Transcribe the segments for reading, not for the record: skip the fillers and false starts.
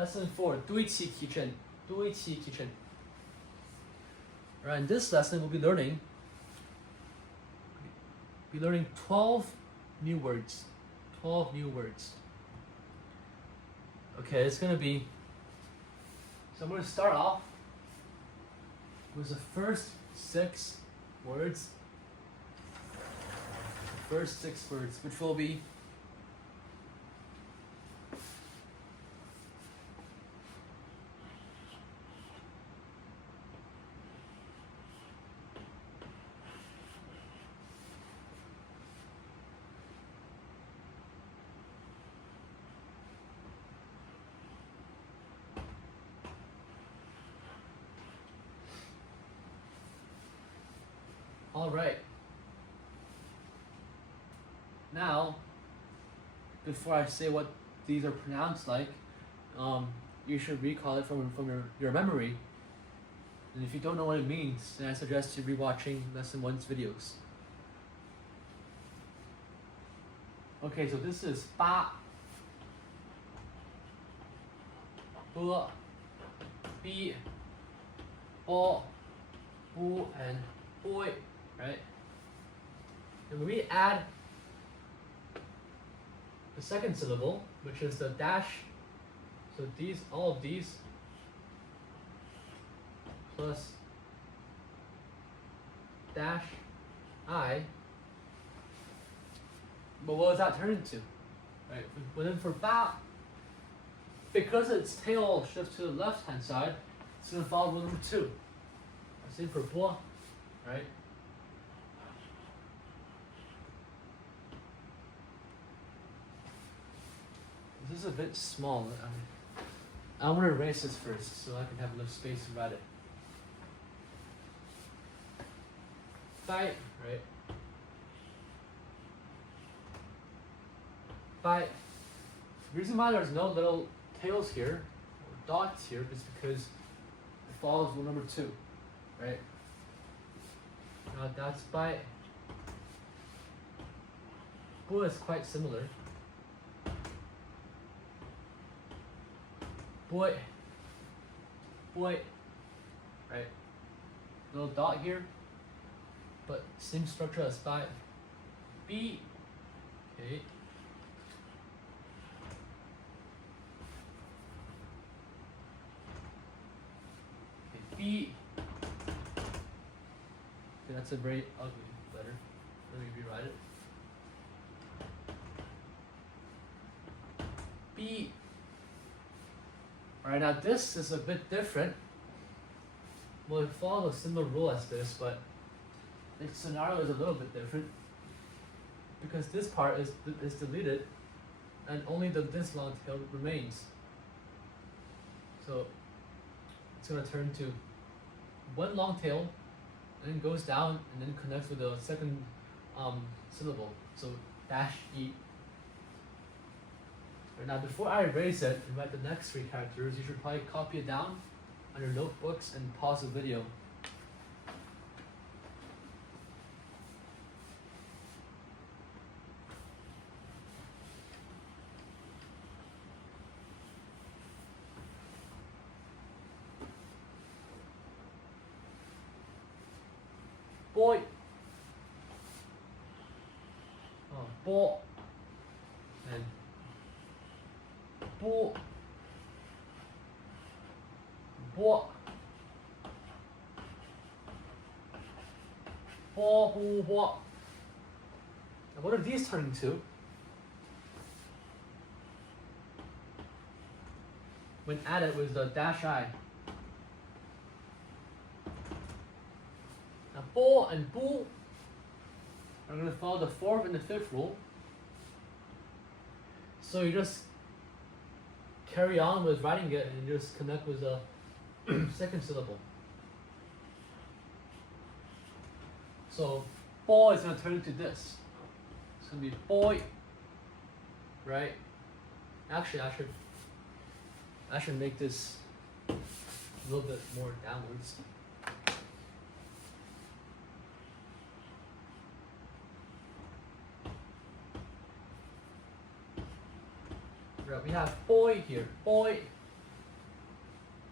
Lesson 4, 对齐 kitchen. 对齐 kitchen. Right, in this lesson we'll be learning 12 new words. 12 new words. Okay, it's gonna be, so I'm gonna start off with the first 6 words. The first 6 words, which will be all right. Now, before I say what these are pronounced like, you should recall it from your memory. And if you don't know what it means, then I suggest you rewatching Lesson 1's videos. Okay, so this is ba, bu, bi, bo, bu, and boy, right? And when we add the second syllable, which is the dash, so these, all of these, plus dash I, but what does that turn into? Right, but then for ba, because its tail shifts to the left hand side, it's going to follow with number 2. Same for bo, right? This is a bit small. I want to erase this first so I can have enough space to write it. Fight, right? Fight. The reason why there's no little tails here, or dots here, is because it follows with number 2, right? Now that's by. Bu is quite similar. Boy, boy, right? Little dot here, but same structure as by. B, okay. B. Okay, that's a very ugly letter. Let me rewrite it. B. Alright, now this is a bit different. Well, it follows a similar rule as this, but the scenario is a little bit different because this part is deleted and only this long tail remains. So it's going to turn to one long tail and then goes down and then connects with the second syllable. So dash E. Now before I erase it and write the next 3 characters, you should probably copy it down on your notebooks and pause the video. Boy. Bo. And bo. Bo. Bo, bo, bo. Now what are these turning to? When added with the dash I. Now bo and bu are going to follow the 4th and the 5th rule. So you just carry on with writing it and just connect with the second syllable. So boy is going to turn into this. It's going to be boy, right? Actually, I should make this a little bit more downwards. Right, we have boy here, boy,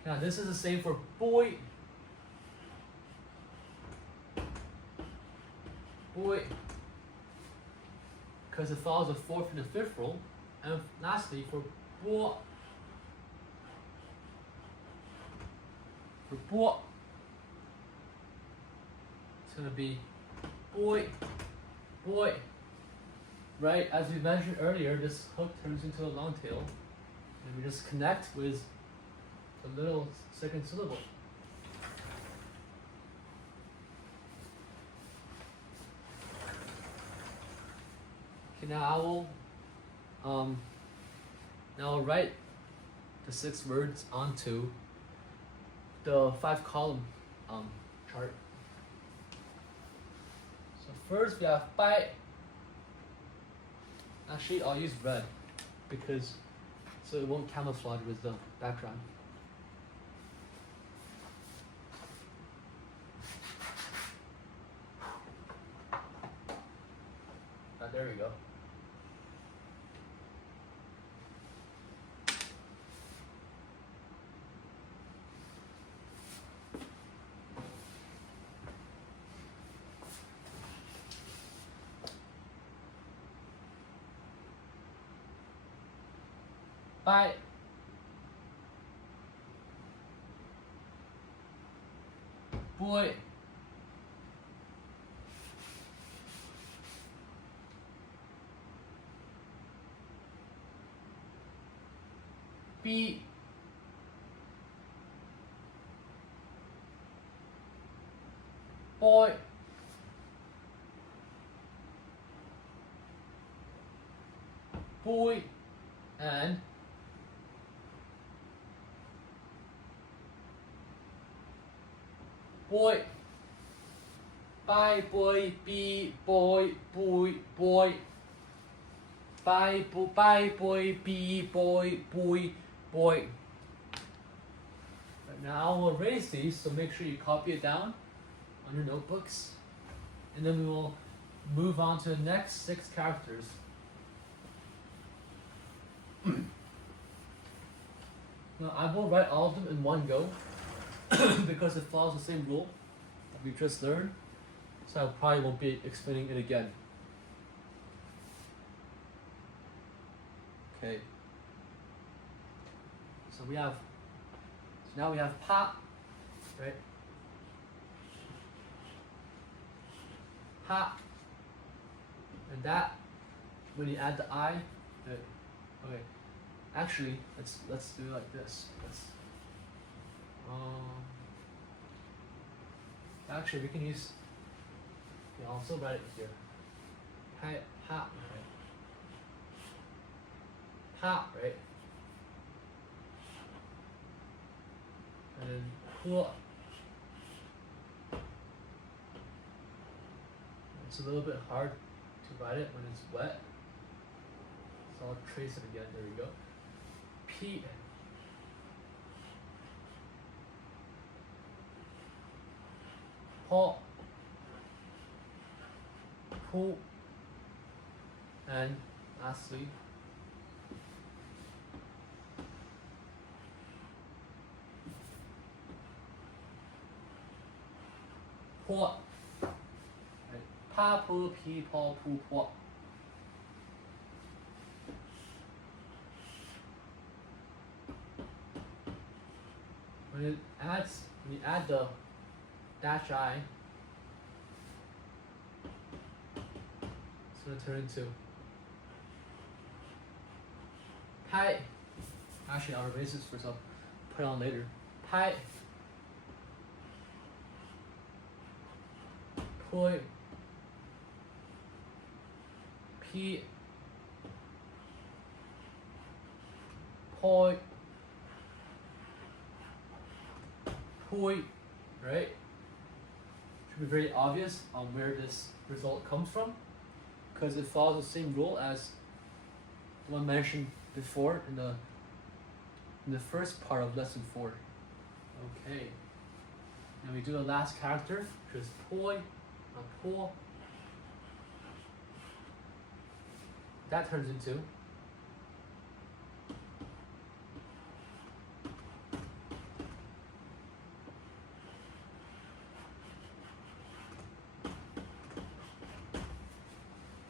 Now this is the same for boy. Boy. Because it follows the fourth and the fifth rule. And lastly for bo. For bo. It's gonna be boy. Boy. Right, as we mentioned earlier, this hook turns into a long tail, and we just connect with the little second syllable. Okay, now I'll write the 6 words onto the 5-column chart. So first we have bai. Actually, I'll use red because so it won't camouflage with the background. There we go. Bye. Boy. Be. Boy. Boy. And boy. Bye boy, be boy, boy, boy. Bye boy, be boy, boy, boy. But now we'll erase these, so make sure you copy it down on your notebooks. And then we will move on to the next 6 characters. Now I will write all of them in one go because it follows the same rule that we just learned. So I probably won't be explaining it again. Okay. So now we have pa, right? Pa. And that, when you add the I, okay. Actually, let's do it like this. Actually we can use, I'll also write it here. Pa, right? Pa, right? And then hu. It's a little bit hard to write it when it's wet. So I'll trace it again, there we go. P. Po. Pu. And lastly, po. Right. Pa, pu, pi, po, pu, po. When you add the dash I, it's going to turn into pi. Actually, I'll erase this first. I'll put it on later. Pi. Poi. P. Poi. Poi. Right? Should be very obvious on where this result comes from, because it follows the same rule as the one mentioned before in the first part of lesson 4. Okay. And we do the last character, which is poi, po. That turns into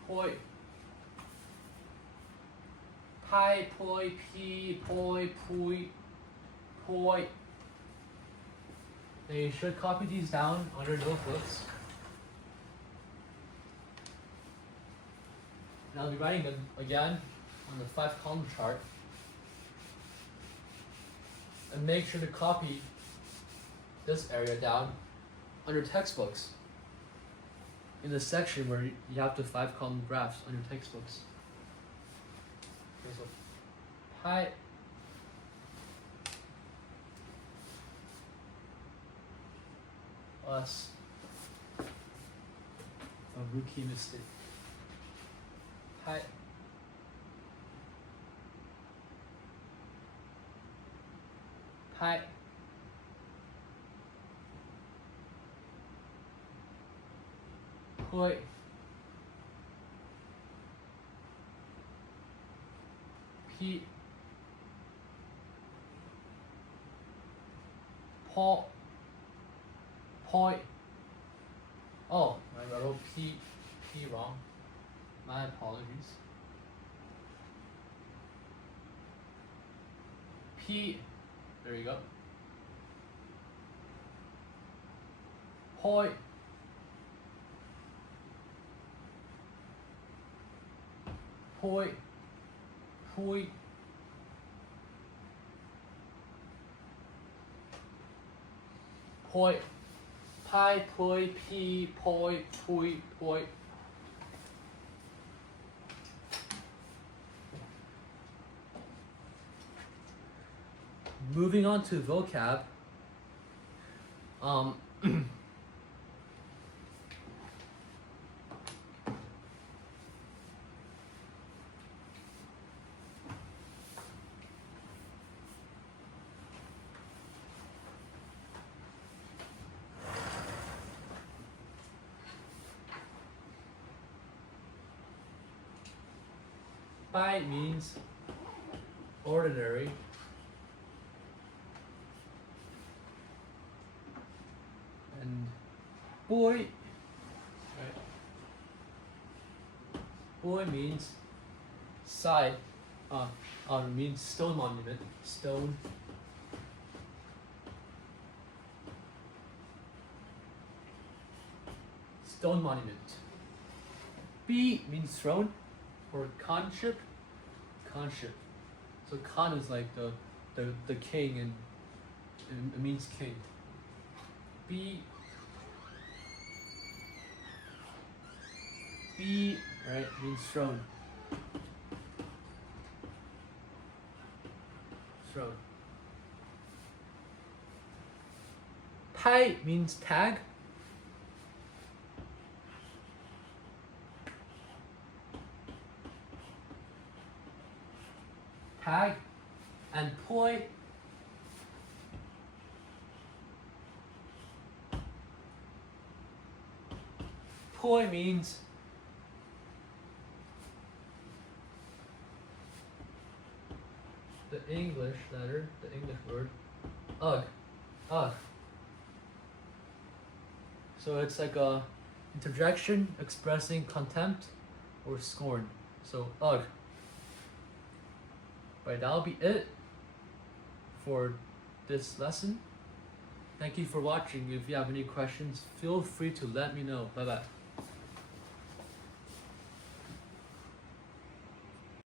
poi. Pi, poi, pi, poi, pui, poi. Now you should copy these down on your notebooks. And I'll be writing them again on the 5-column chart. And make sure to copy this area down on your textbooks. In the section where you have the 5-column graphs on your textbooks. Okay, so pi plus a rookie mistake. Pi pi poi pi po poi. Oh, I wrote p wrong. My apologies. P, there you go. Poi. Poi. Pui. Poi. Pi, poi, pi, poi, pui, poi. Moving on to vocab. Pi means ordinary. And boy, right? Boy means side, means stone monument, stone. Stone monument. B means throne, or khanship. Khanship. So Khan is like the king, and it means king. B, right, means throne. Throne. Pai means tag. Tag. And poi means the English letter, the English word, ugh, ugh. So it's like a interjection expressing contempt or scorn. So ugh. Right, that'll be it for this lesson. Thank you for watching. If you have any questions, feel free to let me know. Bye bye.